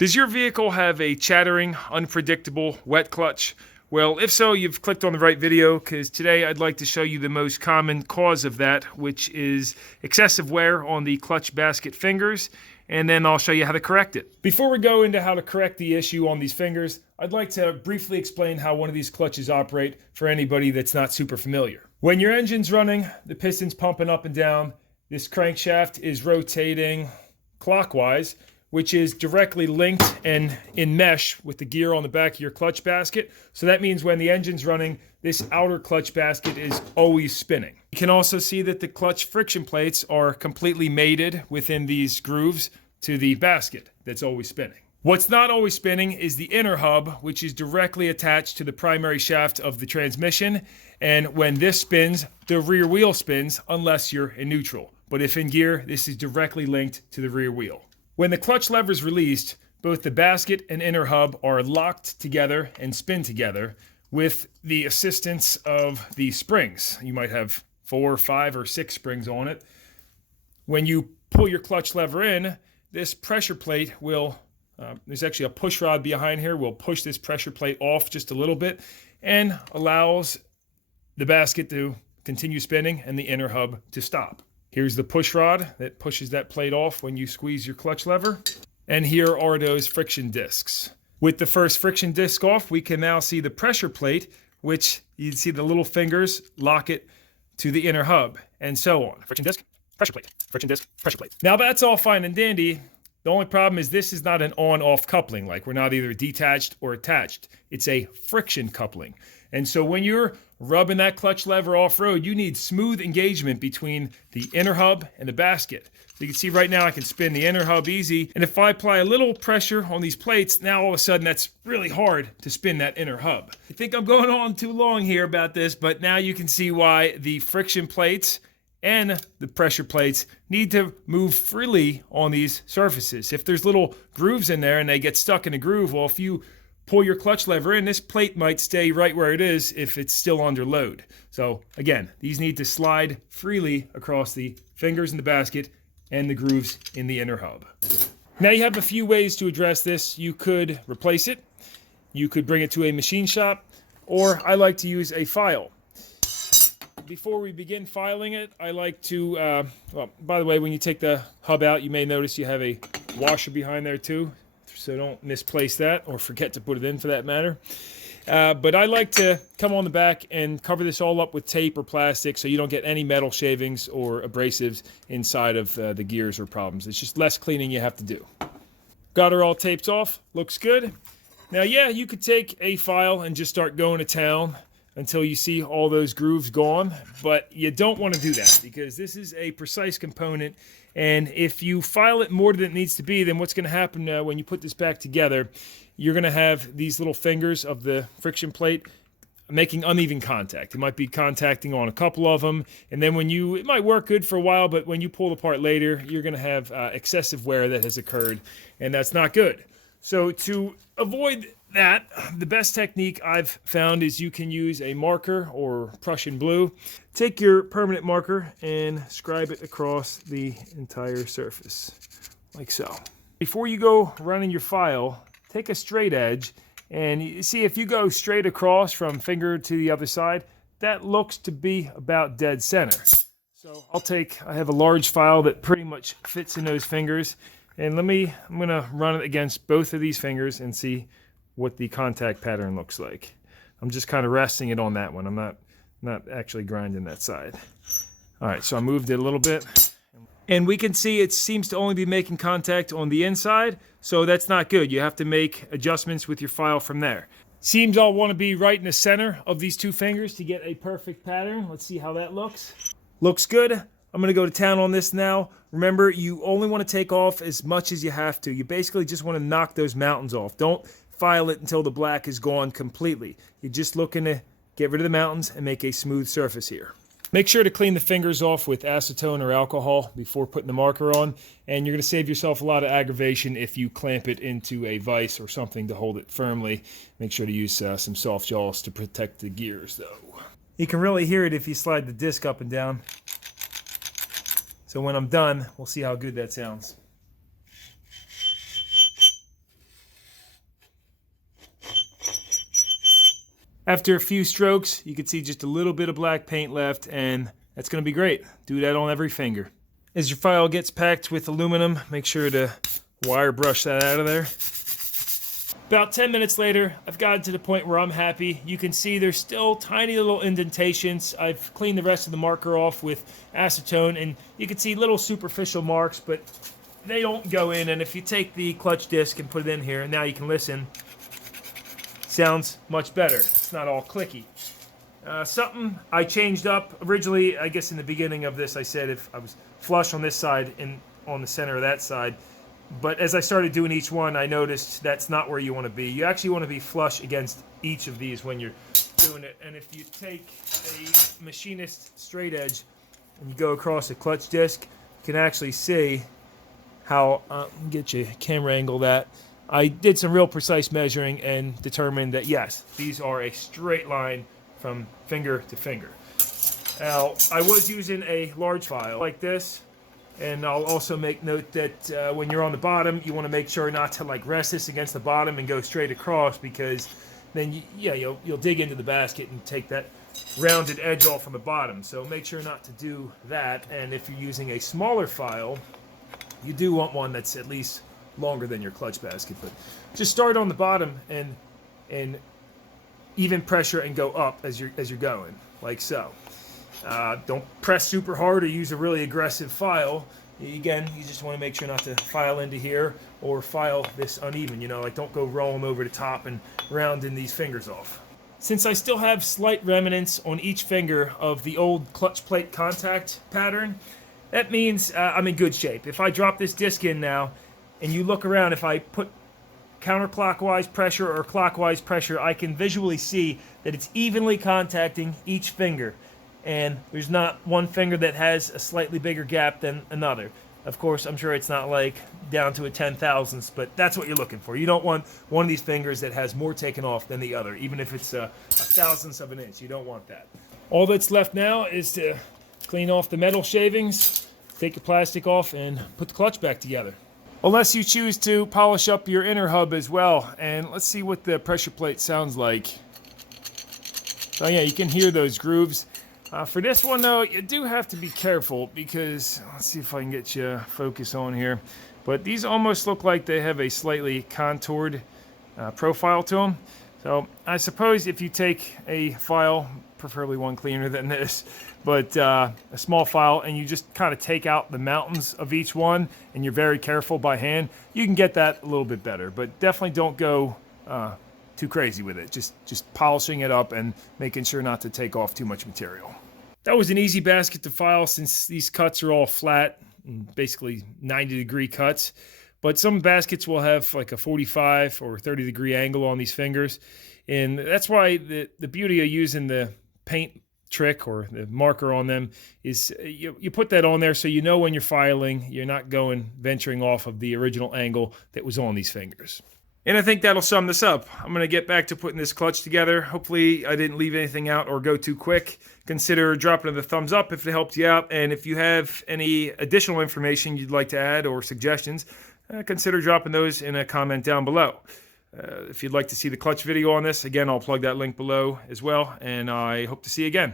Does your vehicle have a chattering, unpredictable, wet clutch? Well, if so, you've clicked on the right video, because today I'd like to show you the most common cause of that, which is excessive wear on the clutch basket fingers, and then I'll show you how to correct it. Before we go into how to correct the issue on these fingers, I'd like to briefly explain how one of these clutches operate for anybody that's not super familiar. When your engine's running, the piston's pumping up and down, this crankshaft is rotating clockwise, which is directly linked and in mesh with the gear on the back of your clutch basket. So that means when the engine's running, this outer clutch basket is always spinning. You can also see that the clutch friction plates are completely mated within these grooves to the basket that's always spinning. What's not always spinning is the inner hub, which is directly attached to the primary shaft of the transmission. And when this spins, the rear wheel spins unless you're in neutral. But if in gear, this is directly linked to the rear wheel. When the clutch lever is released, both the basket and inner hub are locked together and spin together with the assistance of the springs. You might have 4, 5, or 6 springs on it. When you pull your clutch lever in, this pressure plate will, there's actually a push rod behind here, will push this pressure plate off just a little bit and allows the basket to continue spinning and the inner hub to stop. Here's the push rod that pushes that plate off when you squeeze your clutch lever. And here are those friction discs. With the first friction disc off, we can now see the pressure plate, which you can see the little fingers lock it to the inner hub, and so on. Friction disc, pressure plate, friction disc, pressure plate. Now that's all fine and dandy. The only problem is this is not an on-off coupling, like we're not either detached or attached. It's a friction coupling. And so when you're rubbing that clutch lever off-road, you need smooth engagement between the inner hub and the basket. So you can see right now I can spin the inner hub easy, and if I apply a little pressure on these plates, now all of a sudden that's really hard to spin that inner hub. I think I'm going on too long here about this, but now you can see why the friction plates and the pressure plates need to move freely on these surfaces. If there's little grooves in there and they get stuck in a groove, well, if you pull your clutch lever in, this plate might stay right where it is if it's still under load. So again, these need to slide freely across the fingers in the basket and the grooves in the inner hub. Now you have a few ways to address this. You could replace it, you could bring it to a machine shop, or I like to use a file. Before we begin filing it, I like to, well, by the way, when you take the hub out, you may notice you have a washer behind there too. So don't misplace that or forget to put it in for that matter. But I like to come on the back and cover this all up with tape or plastic so you don't get any metal shavings or abrasives inside of the gears or problems. It's just less cleaning you have to do. Got her all taped off. Looks good. Now, yeah, you could take a file and just start going to town until you see all those grooves gone, but you don't want to do that because this is a precise component, and if you file it more than it needs to be, then what's going to happen when you put this back together, you're going to have these little fingers of the friction plate making uneven contact. It might be contacting on a couple of them, and then it might work good for a while, but when you pull it apart later, you're going to have excessive wear that has occurred, and that's not good. So to avoid that, the best technique I've found is you can use a marker or Prussian blue. Take your permanent marker and scribe it across the entire surface, like so. Before you go running your file, take a straight edge, and you see if you go straight across from finger to the other side, that looks to be about dead center. So I have a large file that pretty much fits in those fingers, and I'm gonna run it against both of these fingers and see what the contact pattern looks like. I'm just kind of resting it on that one. I'm not actually grinding that side. All right, so I moved it a little bit. And we can see it seems to only be making contact on the inside, so that's not good. You have to make adjustments with your file from there. Seems I'll want to be right in the center of these two fingers to get a perfect pattern. Let's see how that looks. Looks good. I'm going to go to town on this now. Remember, you only want to take off as much as you have to. You basically just want to knock those mountains off. Don't file it until the black is gone completely. You're just looking to get rid of the mountains and make a smooth surface here. Make sure to clean the fingers off with acetone or alcohol before putting the marker on, and you're going to save yourself a lot of aggravation if you clamp it into a vise or something to hold it firmly. Make sure to use some soft jaws to protect the gears though. You can really hear it if you slide the disc up and down. So when I'm done, we'll see how good that sounds. After a few strokes, you can see just a little bit of black paint left, and that's going to be great. Do that on every finger. As your file gets packed with aluminum, make sure to wire brush that out of there. About 10 minutes later, I've gotten to the point where I'm happy. You can see there's still tiny little indentations. I've cleaned the rest of the marker off with acetone, and you can see little superficial marks, but they don't go in. And if you take the clutch disc and put it in here, and now you can listen, sounds much better. It's not all clicky. Something I changed up. Originally, I guess in the beginning of this, I said if I was flush on this side and on the center of that side. But as I started doing each one, I noticed that's not where you want to be. You actually want to be flush against each of these when you're doing it. And if you take a machinist straight edge and you go across a clutch disc, you can actually see how, get you a camera angle that. I did some real precise measuring and determined that yes, these are a straight line from finger to finger. Now, I was using a large file like this, and I'll also make note that when you're on the bottom, you want to make sure not to like rest this against the bottom and go straight across, because then you'll dig into the basket and take that rounded edge off on the bottom. So make sure not to do that. And if you're using a smaller file, you do want one that's at least longer than your clutch basket. But just start on the bottom and even pressure and go up as you're going, like so. Don't press super hard or use a really aggressive file. Again, you just want to make sure not to file into here or file this uneven, like don't go rolling over the top and rounding these fingers off. Since I still have slight remnants on each finger of the old clutch plate contact pattern, that means I'm in good shape. If I drop this disc in now and you look around, if I put counterclockwise pressure or clockwise pressure, I can visually see that it's evenly contacting each finger. And there's not one finger that has a slightly bigger gap than another. Of course, I'm sure it's not like down to a 10,000th, but that's what you're looking for. You don't want one of these fingers that has more taken off than the other, even if it's a thousandth of an inch. You don't want that. All that's left now is to clean off the metal shavings, take the plastic off, and put the clutch back together. Unless you choose to polish up your inner hub as well. And let's see what the pressure plate sounds like. So yeah, you can hear those grooves. For this one, though, you do have to be careful because, let's see if I can get you focus on here. But these almost look like they have a slightly contoured profile to them. So I suppose if you take a file, preferably one cleaner than this, but a small file, and you just kind of take out the mountains of each one, and you're very careful by hand, you can get that a little bit better. But definitely don't go too crazy with it. Just polishing it up and making sure not to take off too much material. That was an easy basket to file since these cuts are all flat and basically 90-degree cuts. But some baskets will have like a 45 or 30-degree angle on these fingers. And that's why the beauty of using the paint trick or the marker on them is you put that on there so you know when you're filing, you're not venturing off of the original angle that was on these fingers. And I think that'll sum this up. I'm going to get back to putting this clutch together. Hopefully I didn't leave anything out or go too quick. Consider dropping the thumbs up if it helped you out. And if you have any additional information you'd like to add or suggestions, consider dropping those in a comment down below. If you'd like to see the clutch video on this, again, I'll plug that link below as well. And I hope to see you again.